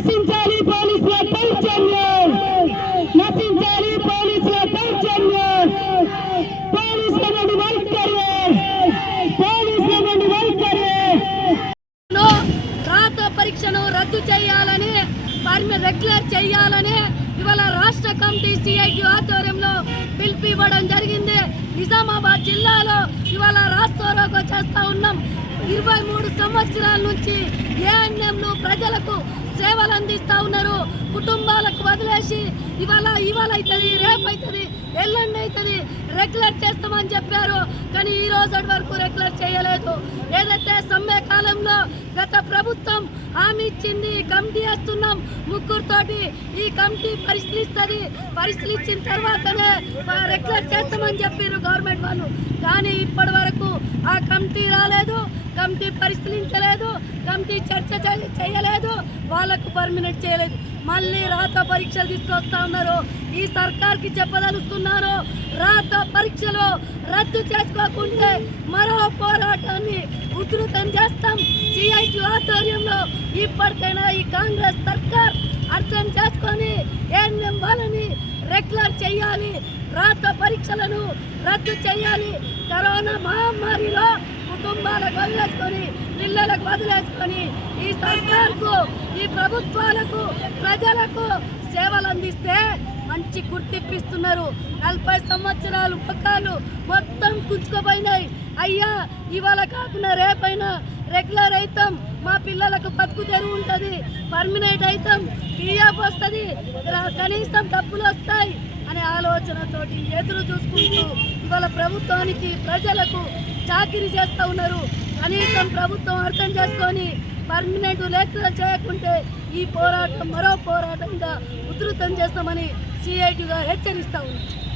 నశించాలి పోలీసుల దౌర్జన్యం, నశించాలి పోలీసుల దౌర్జన్యం, పోలీసుల నుండి వైఖరి, పోలీసుల నుండి వైఖరి. రాత పరీక్షను రద్దు చేయాలని, రెగ్యులర్ చేయాలని ఇవాళ రాష్ట్ర కమిటీ సిఐటి ఆధ్వర్యంలో పిలుపు ఇవ్వడం జరిగింది. నిజామాబాద్ జిల్లాలో ఇవాళ రాస్తారోకో చేస్తూ ఉన్నాం. 23 సంవత్సరాల నుంచి ఏఎన్ఎంలు ప్రజలకు సేవలు అందిస్తూ ఉన్నారు. కుటుంబాలకు వదిలేసి ఇవాళ అవుతుంది, రేపు అవుతుంది, ఎల్లుండి అవుతుంది రెగ్యులర్ చేస్తామని చెప్పారు. కానీ ఈ రోజు వరకు రెగ్యులర్ చేయలేదు. ఏదైతే సమ్మె కాలంలో గత ప్రభుత్వం హామీ ఇచ్చింది, కమిటీ వేస్తున్నాం ముగ్గురుతోటి, ఈ కమిటీ పరిశీలించిన తర్వాతనే రెగ్యులర్ చేస్తామని చెప్పారు గవర్నమెంట్ వాళ్ళు. కానీ ఇప్పటి వరకు ఆ కమిటీ రాలేదు, కమిటీ పరిశీలించలేదు, కమిటీ చర్చ చేయలేదు, వాళ్ళకు పర్మినెంట్ చేయలేదు. మళ్ళీ రాత పరీక్షలు తీసుకొస్తా ఉన్నారు. ఈ సర్కార్కి చెప్పదలుస్తున్నారు, రాత పరీక్షలు రద్దు చేసుకోకుంటే మరో పోరాటాన్ని ఉధృతం చేస్తాం. సిఐటి ఆధ్వర్యంలో ఇప్పటికైనా ఈ కాంగ్రెస్ సర్కార్ అర్థం చేసుకొని ఏఎన్ఎం వాళ్ళని రెగ్యులర్ చేయాలి, రాత పరీక్షలను రద్దు చేయాలి. కరోనా మహమ్మారిలో కుటుంబాలకు వదిలేసుకొని, పిల్లలకు వదిలేసుకొని ఈ సర్కార్కు, ఈ ప్రభుత్వాలకు, ప్రజలకు సేవలు అందిస్తే మంచి గుర్తిప్పిస్తున్నారు. 40 సంవత్సరాలు పక్కాలు మొత్తం కుంచుకుపోయినాయి. అయ్యా ఇవాళ కాకుండా రేపైనా రెగ్యులర్ అవుతాం, మా పిల్లలకు బతుకు తెరువు ఉంటుంది, పర్మినెంట్ అవుతాం, పిఎఫ్ వస్తుంది, కనీసం డబ్బులు వస్తాయి అనే ఆలోచనతోటి ఎదురు చూసుకుంటూ ఇవాళ ప్రభుత్వానికి, ప్రజలకు చాకిరీ చేస్తూ ఉన్నారు. కనీసం ప్రభుత్వం అర్థం చేసుకొని పర్మనెంట్ రెగ్యులర్ చేయకుంటే ఈ పోరాటం మరో పోరాటంగా ఉధృతం చేస్తామని సిఐటిగా హెచ్చరిస్తూ ఉన్నారు.